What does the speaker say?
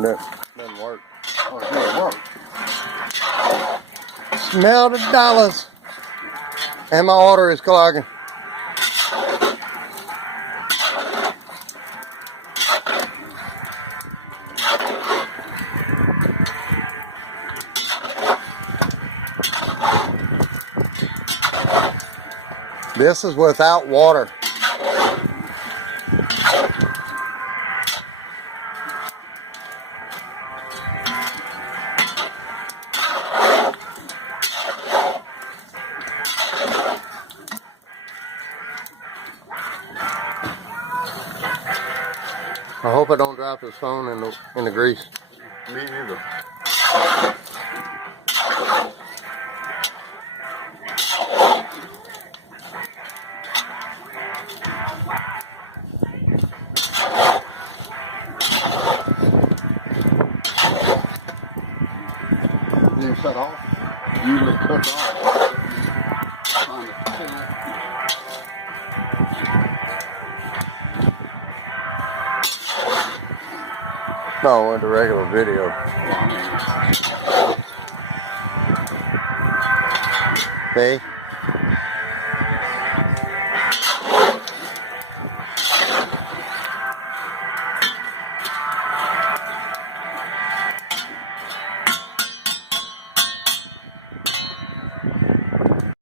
No, doesn't work. Oh, it doesn't work. Smell the dollars. And my water is clogging. This is without water. I hope I don't drop his phone in the grease. Me neither. Did it shut off? Usually it cuts off. No, I went to regular video. See?